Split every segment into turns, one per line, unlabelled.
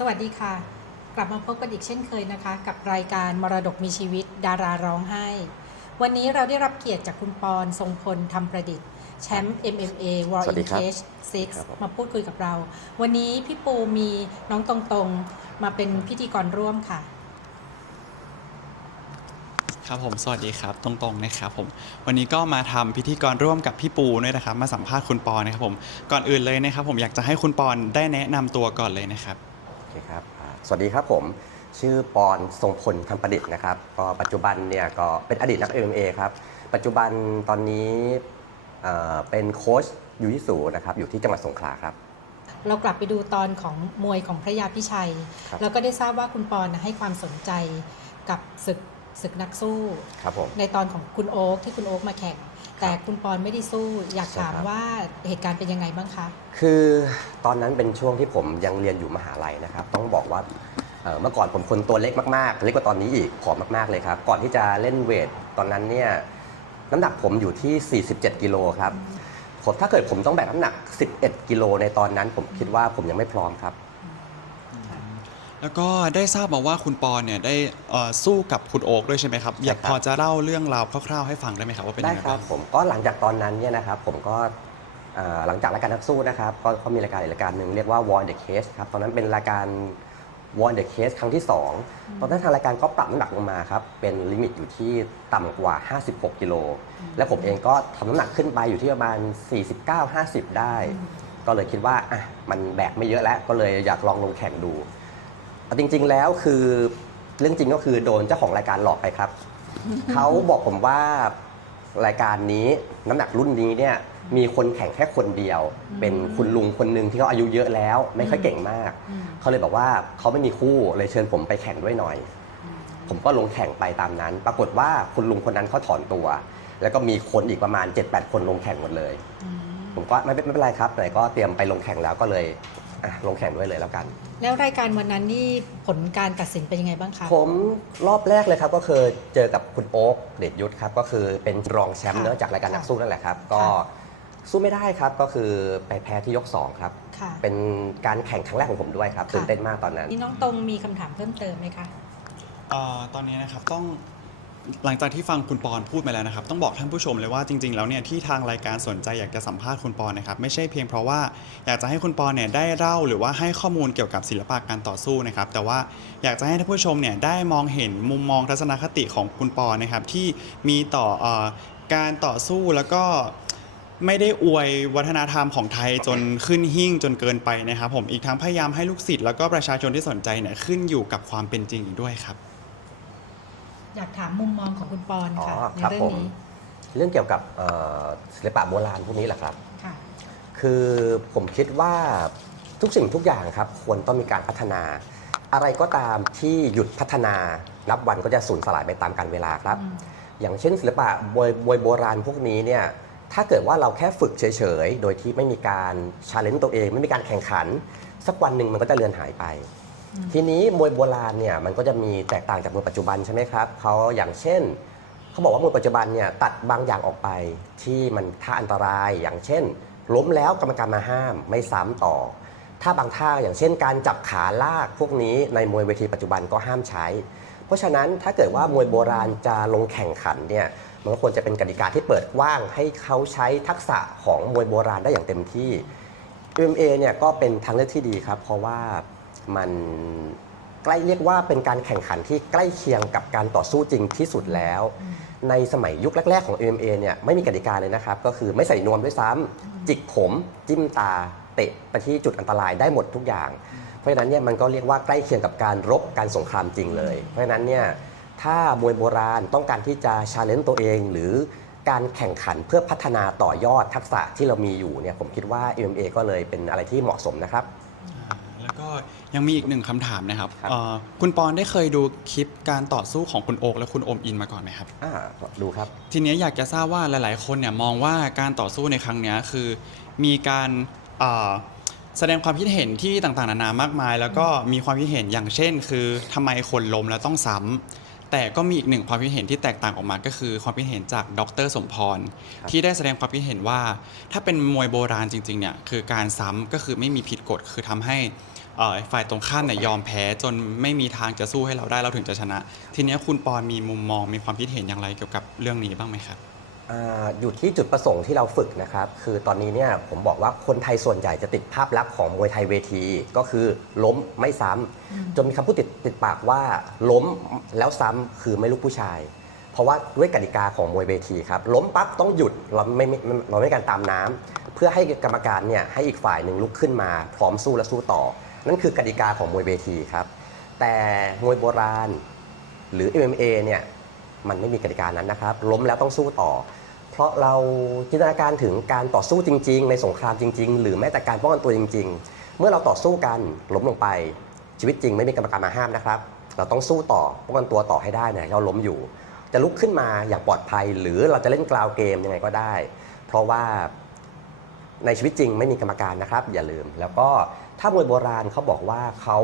สวัสดีค่ะ กลับมาพบกันอีกเช่นเคยนะคะ กับรายการมรดกมีชีวิต ดาราร้องไห้ วันนี้เราได้รับเกียรติจากคุณปอนทรงพลทำประดิษฐ์แชมป์ MMA War
สวัส
in
ดีครับ
Cage
ครับผม
6 มาพูดคุยกับเรา วันนี้พี่ปูมีน้องตรงๆ มาเป็นพิธีกรร่วมค่ะ
ครับผมสวัสดีครับตรงๆนะครับผมวันนี้ก็มาทำพิธีกรร่วมกับพี่ปูด้วยนะครับ มาสัมภาษณ์คุณปอนนะครับผมก่อนอื่นเลยนะครับ ผมอยากจะให้คุณปอนได้แนะนำตัวก่อนเลยนะครับ
โอเคครับอ่าสวัสดีครับผม ชื่อปอนทรงพลคำประดิษฐ์นะครับก็ปัจจุบันเนี่ยก็เป็นอดีตนัก MMA ครับ ปัจจุบันตอนนี้เอ่อเป็นโค้ชยูยิสูนะครับอยู่ที่จังหวัดสงขลาครับ
เรากลับไปดูตอนของมวยของพระยาพิชัย
ครับ
แล้วก็ได้ทราบว่าคุณปอนนะให้ความสนใจกับศึกศึกนักสู้
ครับผม
ในตอนของคุณโอ๊คที่คุณโอ๊คมาแข่ง แต่คุณปอนไม่ได้สู้ อยาก
ใช่
ถาม
ครับ
ว่าเหตุการณ์เป็นยังไงบ้างคะ
คือตอนนั้นเป็นช่วงที่ผมยังเรียนอยู่มหาลัยนะครับ ต้องบอกว่าเอ่อเมื่อก่อนผมคนตัวเล็กมากๆ เล็กกว่าตอนนี้อีกผอมมากๆเลยครับ ก่อนที่จะเล่นเวทตอนนั้นเนี่ยน้ำหนักผมอยู่ที่ 47 กิโลครับผมถ้าเกิดผมต้องแบกน้ำหนัก 11 กิโลในตอนนั้น ผมคิดว่าผมยังไม่พร้อมครับ
แล้วก็ได้ทราบมาว่าคุณปอนเนี่ยได้เอ่อสู้กับคุณโอ๊กด้วยใช่ไหมครับ อยาก
ใช่ครับ
พอจะเล่าเรื่องราวคร่าวๆให้ฟังได้ไหมครับว่าเป็น
ได้
ยังไง
ครั
บ้า
บ
ง
ผมก็หลังจากตอนนั้นเนี่ยนะครับผมก็เอ่อหลังจากรายการนักสู้นะครับก็เขามีรายการอีกรายการหนึ่งเรียกว่า War in the Cage ครับตอนนั้นเป็นรายการ War in the Cage ครั้งที่ 2 ตอนนั้นทางรายการก็ปรับน้ำหนักลงมาครับเป็นลิมิตอยู่ที่ต่ำกว่า 56 กิโล และผมเองก็ทำน้ำหนักขึ้นไปอยู่ที่ประมาณ 49-50 ได้ ก็เลยคิดว่าอะมันแบกไม่เยอะแล้วก็เลยอยากลองลงแข่งดูเอา จริง ๆ แล้วคือเรื่องจริงก็คือโดนเจ้าของรายการหลอกไปครับ เขาบอกผมว่ารายการนี้น้ำหนักรุ่นนี้เนี่ยมีคนแข่งแค่คนเดียว
อืม
เป็นคุณลุงคนหนึ่งที่เขาอายุเยอะแล้ว ไม่ค่อยเก่งมาก
อืม
เขาเลยบอกว่าเขาไม่มีคู่เลยเชิญผมไปแข่งด้วยหน่อย ผมก็ลงแข่งไปตามนั้น ปรากฏว่าคุณลุงคนนั้นเขาถอนตัว แล้วก็มีคนอีกประมาณ 7-8 คนลงแข่งหมดเลย
อืม
ผมก็ไม่เป็นไม่เป็นไรครับแต่ก็เตรียมไปลงแข่งแล้วก็เลยอะลงแข่งด้วยเลยแล้วกัน
แล้วรายการวันนั้นนี่ผลการตัดสินเป็นยังไงบ้างคะ
ผมรอบแรกเลยครับก็คือเจอกับคุณโอ๊คเดชยุทธครับก็คือเป็นรองแชมป์
ค่ะ
เนื้อะจากรายการนักสู้นั่นแหละครับ ก็
ค่ะ
สู้ไม่ได้ครับก็คือไปแพ้ที่ยก2ครับ
ค่ะ
เป็นการแข่งครั้งแรกของผมด้วยครับ
ค่ะ
ตื่นเต้นมากตอนนั้น
นี่น้องตรงมีคำถามเพิ่มเติมไหมคะ
เอ่อตอนนี้นะครับต้อง หลังจากที่ฟังคุณปอนพูดมาแล้วนะครับ ต้องบอกท่านผู้ชมเลยว่าจริงๆ แล้วเนี่ยที่ทางรายการสนใจอยากจะสัมภาษณ์คุณปอนนะครับไม่ใช่เพียงเพราะว่าอยากจะให้คุณปอนเนี่ยได้เล่าหรือว่าให้ข้อมูลเกี่ยวกับศิลปะการต่อสู้นะครับแต่ว่าอยากจะให้ท่านผู้ชมเนี่ยได้มองเห็นมุมมองทัศนคติของคุณปอนนะครับที่มีต่อออการต่อสู้แล้วก็ไม่ได้อวยวัฒนธรรมของไทยจนขึ้นหิ่งจนเกินไปนะครับ ผมอีกทั้งพยายามให้ลูกศิษย์แล้วก็ประชาชนที่สนใจเนี่ยขึ้นอยู่กับความเป็นจริงอีกด้วยครับ
อยากถามมุมมองของคุณปอนค่ะ
อ๋อ
ใน
ครับ
เรื่อ
ผ
ง
ม
นี้
เรื่องเกี่ยวกับเอ่อศิลปะโบราณพวกนี้แหละครับ
ค่ะ
คือผมคิดว่าทุกสิ่งทุกอย่างครับ ควรต้องมีการพัฒนา อะไรก็ตามที่หยุดพัฒนา นับวันก็จะสูญสลายไปตามกาลเวลาครับ
อืม
อย่างเช่นศิลปะมวยมวยโบราณพวกนี้เนี่ยถ้าเกิดว่าเราแค่ฝึกเฉยๆ โดยที่ไม่มีการชาเลนจ์ตัวเอง ไม่มีการแข่งขัน สักวันหนึ่งมันก็จะเลือนหายไป
อืม
ทีนี้มวยโบราณเนี่ยมันก็จะมีแตกต่างจากมวยปัจจุบันใช่ไหมครับเขาอย่างเช่นเขาบอกว่ามวยปัจจุบันเนี่ยตัดบางอย่างออกไปที่มันท่าอันตรายอย่างเช่น ล้มแล้วกรรมการมาห้ามไม่ซ้ำต่อ ถ้าบางท่าอย่างเช่น การจับขาลากพวกนี้ในมวยเวทีปัจจุบันก็ห้ามใช้ เพราะฉะนั้นถ้าเกิดว่ามวยโบราณจะลงแข่งขันเนี่ยมันก็ควรจะเป็นกติกาที่เปิดกว้างให้เขาใช้ทักษะของมวยโบราณได้อย่างเต็มที่ MMA เนี่ยก็เป็นทางเลือกที่ดีครับ เพราะว่า มันใกล้เรียกว่าเป็นการแข่งขันที่ใกล้เคียงกับการต่อสู้จริงที่สุดแล้ว ในสมัยยุคแรก ๆ ของ MMA เนี่ยไม่มีกติกาเลยนะครับ ก็คือไม่ใส่นวมด้วยซ้ำจิกผมจิ้มตาเตะไปที่จุดอันตรายได้หมดทุกอย่าง เพราะฉะนั้นเนี่ยมันก็เรียกว่าใกล้เคียงกับการรบการสงครามจริงเลย เพราะฉะนั้นเนี่ยถ้ามวยโบราณต้องการที่จะชาเลนจ์ตัวเอง หรือการแข่งขันเพื่อพัฒนาต่อยอดทักษะที่เรามีอยู่เนี่ยผมคิดว่า MMA ก็เลยเป็นอะไรที่เหมาะสมนะครับ
อ่าแล้วก็ ยังมีอีกหนึ่งคำถามนะครับ
ครับ
เอ่อคุณปอนได้เคยดูคลิปการต่อสู้ของคุณโอ๊กและคุณโอมอินมาก่อนไหมครับ
อ่าดูครับ
ทีนี้อยากจะทราบว่าหลาย ๆ คนเนี่ยมองว่าการต่อสู้ในครั้งเนี้ยคือ มีการเอ่อแสดงความคิดเห็นที่ต่าง ๆ นานามากมาย แล้วก็มีความคิดเห็นอย่างเช่น คือทำไมคนล้มแล้วต้องซ้ำแต่ก็มีอีกหนึ่งความคิดเห็นที่แตกต่างออกมาก็คือ ความคิดเห็นจากดรสมพร
ครับ
ที่ได้แสดงความคิดเห็นว่า ถ้าเป็นมวยโบราณจริง ๆ เนี่ยคือการซ้ำก็คือไม่มีผิดกฎคือทำให้ เอ่อฝ่ายตรงข้ามเนี่ยยอมแพ้จนไม่มีทางจะสู้ให้เราได้เราถึงจะชนะ ทีเนี้ยคุณปอนมีมุมมองมีความคิดเห็นอย่างไรเกี่ยวกับเรื่องนี้บ้างไหมครับ
อาอยู่ที่จุดประสงค์ที่เราฝึกนะครับ คือตอนนี้เนี่ยผมบอกว่าคนไทยส่วนใหญ่จะติดภาพลักษณ์ของมวยไทยเวที ก็คือล้มไม่ซ้ำจนมีคำพูดติดติดปากว่าล้มแล้วซ้ำคือไม่ลุกผู้ชาย เพราะว่าด้วยกติกาของมวยเวทีครับล้มปั๊บต้องหยุดเราไม่ไม่ไม่เราไม่การตามน้ำเพื่อให้กรรมการเนี่ยให้อีกฝ่ายหนึ่งลุกขึ้นมา พร้อมสู้และสู้ต่อ นั่นคือกติกาของมวยเวทีครับ แต่มวยโบราณหรือ MMA เนี่ยมันไม่มีกติกานั้นนะครับ ล้มแล้วต้องสู้ต่อ เพราะเราจินตนาการถึงการต่อสู้จริง ๆ ในสงครามจริง ๆ หรือแม้แต่การป้องกันตัวจริง ๆ เมื่อเราต่อสู้กันล้มลงไปชีวิตจริงไม่มีกรรมการมาห้ามนะครับ เราต้องสู้ต่อป้องกันตัวต่อให้ได้เนี่ยเราล้มอยู่ จะลุกขึ้นมาอย่างปลอดภัย หรือเราจะเล่นกราวเกมยังไงก็ได้ เพราะว่า ในชีวิตจริงไม่มีกรรมการนะครับ อย่าลืม แล้วก็ถ้ามวยโบราณเขาบอกว่าเขา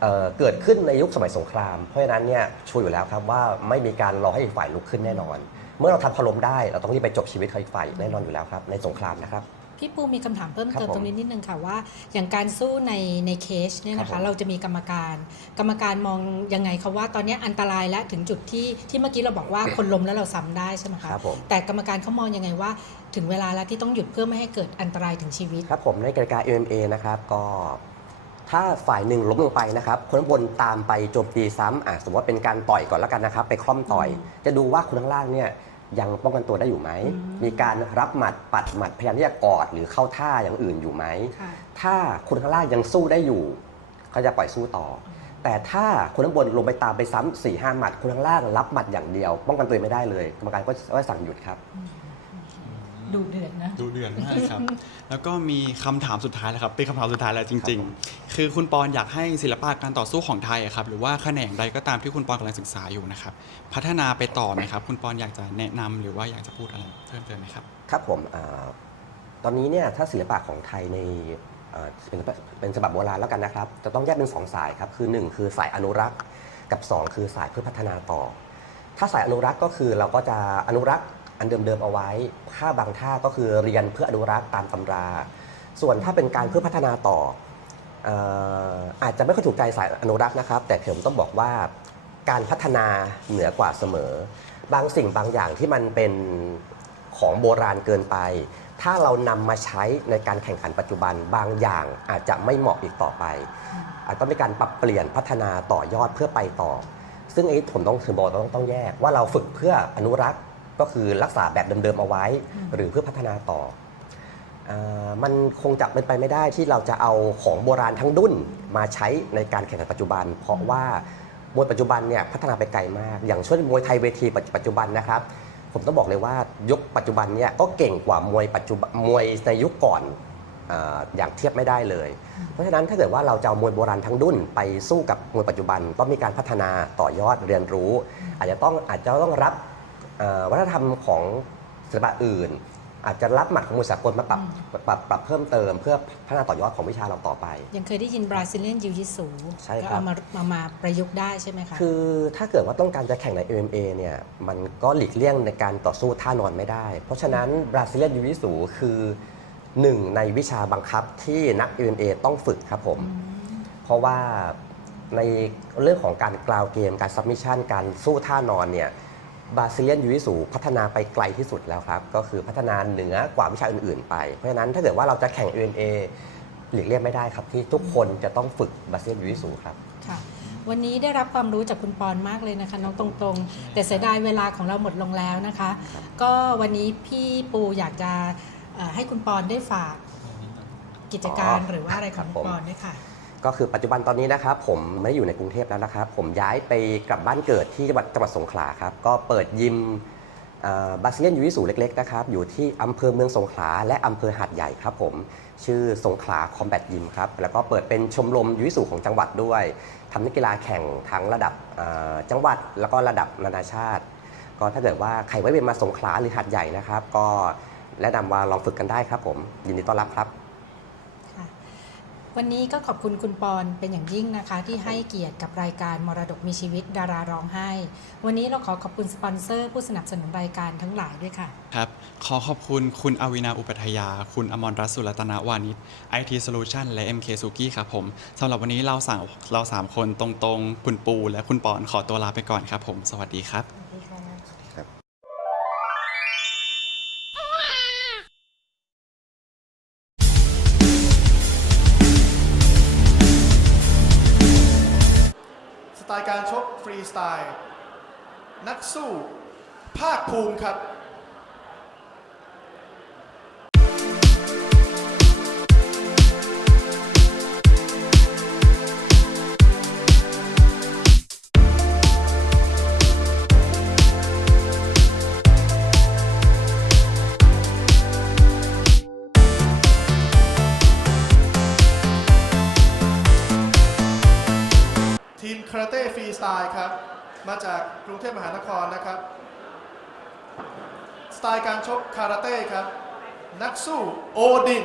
เเกิดขึ้นในยุคสมัยสงคราม เพราะฉะนั้นเนี่ยชัวร์อยู่แล้วครับว่าไม่มีการรอให้อีกฝ่ายลุกขึ้นแน่นอน เมื่อเราทำพลมได้เราต้องรีบไปจบชีวิตเขาอีกฝ่ายแน่นอนอยู่แล้วครับในสงครามนะครับ
พี่ปูมีคำถามเพิ่ม
ครับ
เติม
ผม
ตรงนี้นิดนึงค่ะว่า อย่างการสู้ในในเคสเนี่ยนะ
ครั
คะ
บผม
เราจะมีกรรมการ กรรมการมองยังไงคะว่าตอนนี้อันตรายและถึงจุดที่ที่เมื่อกี้เราบอกว่าคนล้มแล้วเราซ้ำได้ใช่ไหมคะ
ครับผม
แต่กรรมการเขามองยังไงว่า ถึงเวลาแล้วที่ต้องหยุดเพื่อไม่ให้เกิดอันตรายถึงชีวิต
ครับผมในกติกา MMA นะครับก็ถ้าฝ่ายหนึ่งล้มลงไปนะครับคนข้างบนตามไปโจมตีซ้ำอะสมมติว่าเป็นการต่อยก่อนแล้วกันนะครับ ไปคล่อมต่อย จะดูว่าคนข้างล่างเนี่ย ยังป้องกันตัวได้อยู่ไหม
อืม
มีการรับหมัดปัดหมัดพยายามที่จะกอดหรือเข้าท่าอย่างอื่นอยู่ไหม
ค่ะ
ถ้าคนข้างล่างยังสู้ได้อยู่ เขาจะปล่อยสู้ต่ออแต่ถ้าคนข้างบนลงไปตามไปซ้ำสี่ห้าหมัดคนข้างล่างรับหมัดอย่างเดียว ป้องกันตัวเองไม่ได้เลย กรรมการก็ก็สั่งหยุดครับ
ดูเดือดนะ
ดูเดือนมากครับ แล้วก็มีคำถามสุดท้ายแล้วครับเป็นคำถามสุดท้ายแล้วจริง ๆ คือคุณปอนอยากให้ศิลปะการต่อสู้ของไทยอะครับ หรือว่าแขนงใดก็ตามที่คุณปอนกำลังศึกษาอยู่นะครับ พัฒนาไปต่อไหมครับ คุณปอนอยากจะแนะนำหรือว่าอยากจะพูดอะไรเพิ่มเติมไหมครับ
ครับผมอาตอนนี้เนี่ยถ้าศิลปะของไทยในเอ่อเป็นเป็นฉบับโบราณแล้วกันนะครับ จะต้องแยกเป็นสองสายครับ คือ1คือสายอนุรักษ์ กับ2คือสายเพื่อพัฒนาต่อ ถ้าสายอนุรักษ์ก็คือเราก็จะอนุรักษ์ อันเดิมๆเอาไว้ท่าบางท่าก็คือเรียนเพื่ออนุรักษ์ตามตำรา ส่วนถ้าเป็นการเพื่อพัฒนาต่อเอ่ออาจจะไม่ค่อยถูกใจสายอนุรักษ์นะครับ แต่ผมต้องบอกว่าการพัฒนาเหนือกว่าเสมอ บางสิ่งบางอย่างที่มันเป็นของโบราณเกินไป ถ้าเรานำมาใช้ในการแข่งขันปัจจุบันบางอย่างอาจจะไม่เหมาะอีกต่อไป อาจต้องมีการปรับเปลี่ยนพัฒนาต่อยอดเพื่อไปต่อ ซึ่งไอ้ผมต้องถือบอกต้องต้องแยกว่าเราฝึกเพื่ออนุรักษ์ ก็คือรักษาแบบเดิมๆเอาไว้ หรือเพื่อพัฒนาต่ออามันคงจะเป็นไปไม่ได้ที่เราจะเอาของโบราณทั้งดุ้นมาใช้ในการแข่งขันปัจจุบัน เพราะว่ามวยปัจจุบันเนี่ยพัฒนาไปไกลมาก อย่างเช่นมวยไทยเวทีปัจจุบันนะครับ ผมต้องบอกเลยว่ายุคปัจจุบันเนี่ยก็เก่งกว่ามวยปัจจุบันมวยในยุคก่อนอาอย่างเทียบไม่ได้เลย เพราะฉะนั้นถ้าเกิดว่าเราจะเอามวยโบราณทั้งดุ้นไปสู้กับมวยปัจจุบัน ต้องมีการพัฒนาต่อยอดเรียนรู้ อาจจะต้องอาจจะต้องรับเอ่อ วัฒนธรรมของศิลปะอื่น อาจจะรับหมัดของมวยสากลมาปรับปรับปรับเพิ่มเติม เพื่อพัฒนาต่อยอดของวิชาเราต่อไป
ยังเคยได้ยินบราซิเลียนยูจิสู
ใช่
ก็
ครับ
เอามามามาประยุกต์ได้ใช่ไหมคะ
คือถ้าเกิดว่าต้องการจะแข่งใน MMA เนี่ยมันก็หลีกเลี่ยงในการต่อสู้ท่านอนไม่ได้ เพราะฉะนั้นบราซิเลียนยู i สูคือหนึ่งในวิชาบังคับที่นัก MMA ต้องฝึกครับผม เพราะว่าในเรื่องของการกราวเกมการซับมิชชั่นการสู้ท่านอนเนี่ย บราซิเลียนยู i สูพัฒนาไปไกลที่สุดแล้วครับ ก็คือพัฒนาเหนือกว่าวิชาอื่น ๆ ไป เพราะฉะนั้นถ้าเกิดว่าเราจะแข่ง MMA หลีกเลี่ยงไม่ได้ครับ ที่ทุกคนจะต้องฝึกบราซิเลียนยู i สูครับ
ค่ะวันนี้ได้รับความรู้จากคุณปอนมากเลยนะคะ น้องตรงๆ แต่เสียดายเวลาของเราหมดลงแล้วนะคะ ก็วันนี้พี่ปูอยากจะเอ่อให้คุณปอนได้ฝากกิจการ
อ๋อ
หรือว่าอะไรของ
ครับ
คุณ
ผม
ปอนด้วยค่ะ
ก็คือปัจจุบันตอนนี้นะครับผมไม่อยู่ในกรุงเทพแล้วนะครับ ผมย้ายไปกลับบ้านเกิดที่จังหวัดจังหวัดสงขลาครับ ก็เปิดยิมบาซิเลียนยูวิสูเล็กๆนะครับอยู่ที่อำเภอเมืองสงขลาและอำเภอหาดใหญ่ครับผมชื่อสงขลาคอมแบทยิมครับแล้วก็เปิดเป็นชมรมยูวิสูของจังหวัดด้วยทำนักกีฬาแข่งทั้งระดับจังหวัดแล้วก็ระดับนานาชาติ ก็ถ้าเกิดว่าใครไว้เวียนมาสงขลาหรือหาดใหญ่นะครับ ก็แนะนำว่าลองฝึกกันได้ครับผมยินดีต้อนรับครับ
วันนี้ก็ขอบคุณคุณปอนเป็นอย่างยิ่งนะคะ ที่ให้เกียรติกับรายการมรดกมีชีวิตดาราร้องไห้ วันนี้เราขอขอบคุณสปอนเซอร์ ผู้สนับสนุนรายการทั้งหลายด้วยค่ะ
ครับ ขอขอบคุณคุณอวินาอุปัทยา คุณอมรรัตน์สุรัตนวานิช IT Solution และ MK s u k i ครับผมสำหรับวันนี้เราสามเราสามคนตรงๆ คุณปูและคุณปอนขอตัวลาไปก่อนครับผม สวัสดีครับ
สไตล์การชกฟรีสไตล์ นักสู้ ภาคภูมิครับ ต้ฟรีสไตล์ครับ มาจากกรุงเทพมหานครนะครับ สไตล์การชกคาราเต้ครับ นักสู้โอดิน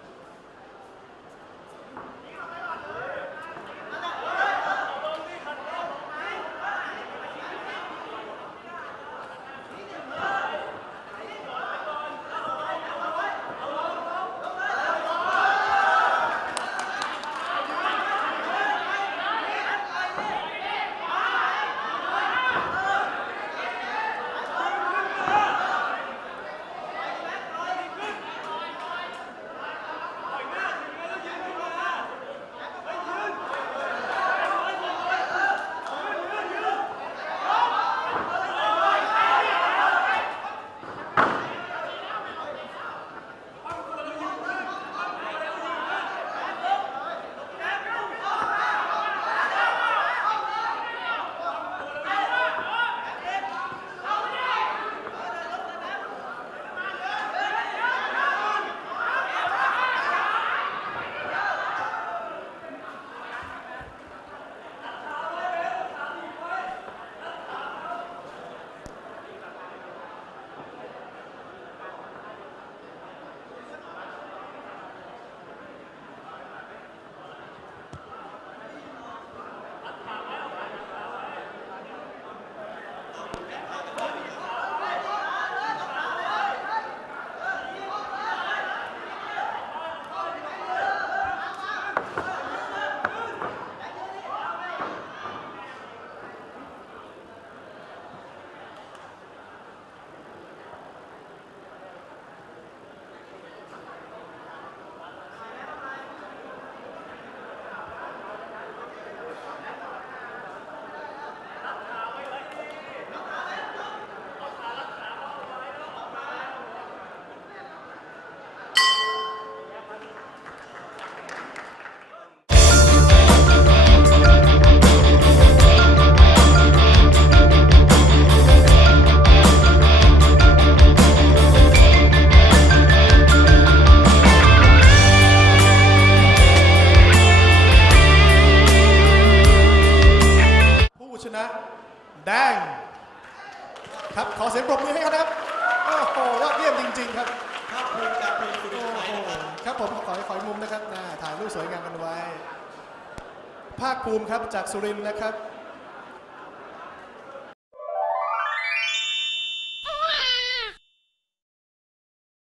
อีก